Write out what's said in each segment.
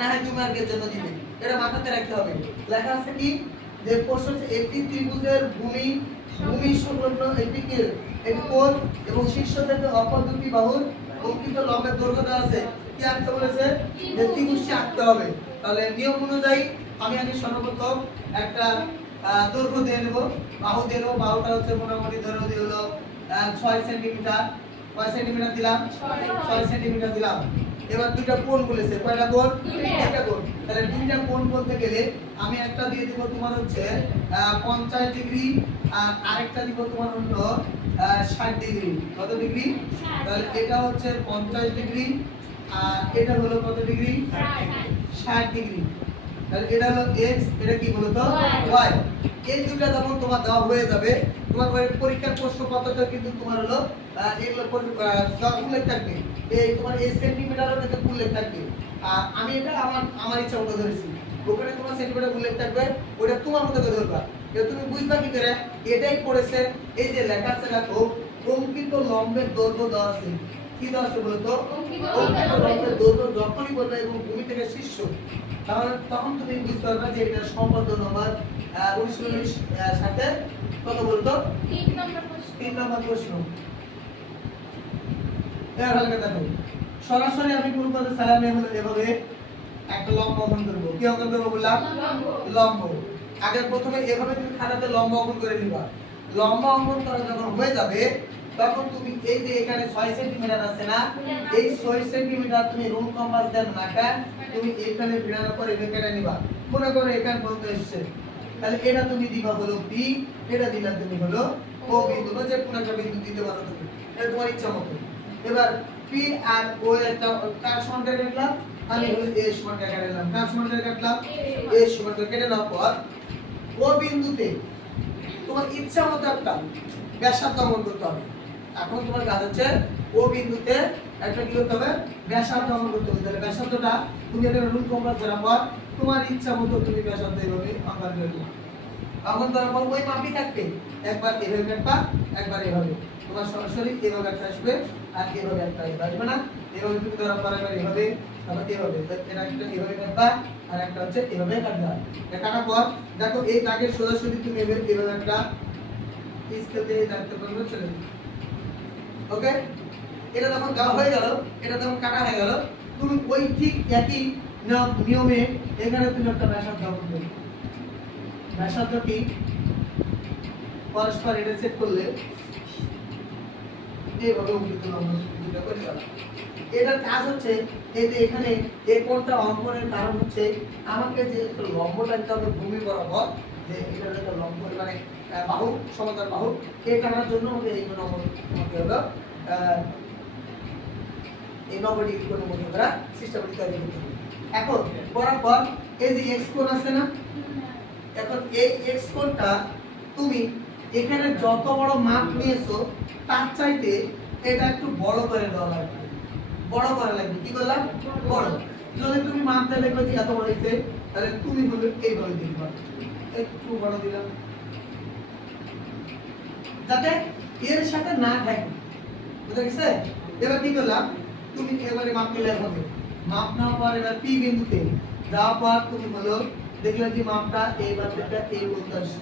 না হয় 2 মার্কের জন্য দিবে, এটা মাথাতে রাখতে হবে। লেখা আছে কি যে প্রশ্ন হচ্ছে একটি ত্রিভুজের ভূমি সংলগ্ন একটি কোণ এবং শীর্ষ থেকে অপর দুটি বাহুর অঙ্কিত লম্বের দৈর্ঘ্য দেওয়া আছে। কি আঁকতে বলেছে? যে ত্রিভুজটি আঁকতে হবে। তাহলে নিয়ম অনুযায়ী আমি আগে সর্বপ্রথম একটা দৈর্ঘ্য দিয়ে নেব, বাহু দিয়ে নেব। বাহুটা হচ্ছে মোটামুটি ধরে হলো 6 সেন্টিমিটার। কয় সেন্টিমিটার দিলাম? 6 সেন্টিমিটার দিলাম। এবার দুইটা কোণ বলেছে, কয়টা কোণ? দুইটা কোণ। তাহলে দুইটা কোণ বলতে গেলে আমি একটা দিয়ে দিব তোমার হচ্ছে 50 ডিগ্রি, আর আরেকটা দিব তোমার হলো 60 ডিগ্রি। কত ডিগ্রি? তাহলে এটা হচ্ছে 50 ডিগ্রি, আর এটা হলো কত ডিগ্রি? 60 ডিগ্রি। তাহলে এটা হলো x, এটা কি বলতো? y। এই দুটো যখন তোমার দেওয়া হয়ে যাবে, তোমার পরীক্ষার প্রশ্নপত্রটা কিন্তু তোমার হলো এগুলো উল্লেখ থাকবে। এই তোমার এই সেন্টিমিটারও কিন্তু উল্লেখ থাকবে। আর আমি এটা আমার ইচ্ছা মতো ধরেছি। ওখানে তোমার সেন্টিমিটার উল্লেখ থাকবে, ওটা তোমার মতো করে ধরবা। এটা তুমি বুঝবা কি করে? এটাই পড়েছে, এই যে লেখা আছে দেখো, অঙ্কিত লম্বের দৈর্ঘ্য দেওয়া আছে। কি দেওয়া আছে বলতো? অঙ্কিত লম্বের দৈর্ঘ্য যখনই বলবে এবং ভূমি থেকে শীর্ষ, তাহলে তখন তুমি বুঝতে পারবে যে এটা সম্পাদ্য নম্বর 19 সাথে কত বলতো? 3 নম্বর প্রশ্ন। এর হালকা দেখো, সরাসরি আমি কোন পদে সালামে হলো এভাবে একটা লম্ব অঙ্কন করব। কি অঙ্কন করব বললাম? লম্ব। আগে প্রথমে এভাবে তুমি খাতাতে লম্ব অঙ্কন করে নিবা। লম্ব অঙ্কন করা যখন হয়ে যাবে, তখন তুমি এই যে এখানে 6 সেন্টিমিটার আছে না, এই 6 সেন্টিমিটার তুমি রুম কম্পাস দেন নাকা, তুমি এখানে ভিড়ানোর পর এখানে কেটে নিবা। মনে করো এখানে পর্যন্ত এসেছে, তাহলে এটা তুমি দিবা হলো p, এটা দিলা তুমি হলো o বিন্দু, বা যে কোনো একটা বিন্দু দিতে পারো তুমি, এটা তোমার ইচ্ছা মতো। এবার p আর o একটা কার সমান করে কাটলাম, আমি হলো a সমান করে কাটলাম। কার সমান করে কাটলাম? a সমান করে কেটে নেওয়ার পর o বিন্দুতে তোমার ইচ্ছা মতো একটা ব্যাসার্ধ অঙ্কন করতে হবে। এখন তোমার কাজ হচ্ছে ও বিন্দুতে একটা কি করতে হবে? ব্যাসার্ধ অঙ্কন করতে হবে। তাহলে ব্যাসার্ধটা তুমি একটা রুল কম্পাস ধরার পর তোমার ইচ্ছা মতো তুমি ব্যাসার্ধ এইভাবে অঙ্কন করে দিবা। অঙ্কন করার পর ওই মাপই থাকবে, একবার এভাবে কাটবা, একবার এভাবে। তোমার সরাসরি এভাবে একটা আসবে, আর এভাবে একটা আসবে না। এভাবে তুমি ধরার পর একবার এভাবে, তারপর এভাবে, এটা একটা এভাবে কাটবা, আর একটা হচ্ছে এভাবে কাটবা। এটা কাটার পর দেখো এই দাগের সোজাসুজি তুমি এভাবে একটা স্কেল দিয়ে দাগতে পারবে, চলে। ওকে, এটা যখন দেওয়া হয়ে গেল, এটা যখন কাটা হয়ে গেল, তুমি ওই ঠিক একই নিয়মে এখানে তুমি একটা ব্যাসার্ধ অঙ্কন করবে। ব্যাসার্ধ কি পরস্পর এটা সেট করলে এইভাবে অঙ্কিত লম্ব দুটো করে গেল। এটার কাজ হচ্ছে এই যে এখানে এই কোণটা অঙ্কনের কারণ হচ্ছে আমাকে যে লম্বটা দিতে হবে ভূমি বরাবর, যে এটা একটা লম্ব মানে বাহু, সমতল বাহু, এই টানার জন্য আমাকে এই নম্বর আমাকে হলো এই 90 ডিগ্রি কোণের মধ্যে দ্বারা সিস্টেমটি তৈরি করতে হবে। এখন করার পর এই যে x কোণ আছে না, এখন এই x কোণটা তুমি এখানে যত বড় মাপ নিয়েছো তার চাইতে এটা একটু বড় করে দেওয়া লাগবে। বড় করা লাগবে। কি করলাম? বড়। যদি তুমি মাপ দিয়ে দেখবে যে এত বড় হইছে, তাহলে তুমি হলো এইভাবে দিবা, একটু বড় দিলাম, যাতে এর সাথে না থাকে। বুঝা গেছে? এবার কি করলাম, তুমি এবারে মাপ নিলে হবে। মাপ নেওয়ার পর এবার p বিন্দুতে যাওয়ার পর তুমি হলো দেখলে যে মাপটা এইবার থেকে এই পর্যন্ত আসছে।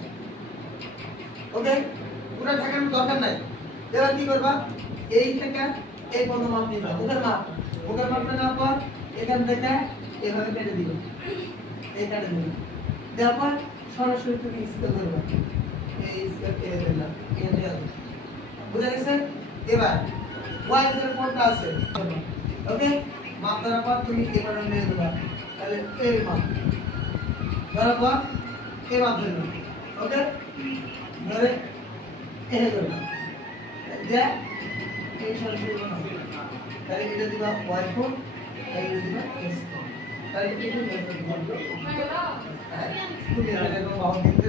ওকে, পুরো ঠেকানোর দরকার নাই। এবার কি করবা, এই থেকে এই পর্যন্ত মাপ নিবা, মুখের মাপটা নেওয়ার পর এখান থেকে এভাবে কেটে দিবে, এই কেটে দিবে, দেওয়ার পর সরাসরি তুমি স্কেল ধরবা, এই স্কেল কেটে দিলাম, এখানে আছে। বুঝা গেছে? এবার y এর কোণটা আছে, ওকে, মাপ ধরার পর তুমি এবারে নিয়ে দেবা, তাহলে এই মাপ ধরার পর এই মাপ ধরবে, ওকে, ধরে এই ধরবে, যে এই সরাসরি বানাবো, তাহলে এটা দিবা y কোণ, এটা দিবা x কোণ, তাহলে এটা কি হবে? হ্যাঁ, তুমি এটা কোনো বাহু দিতে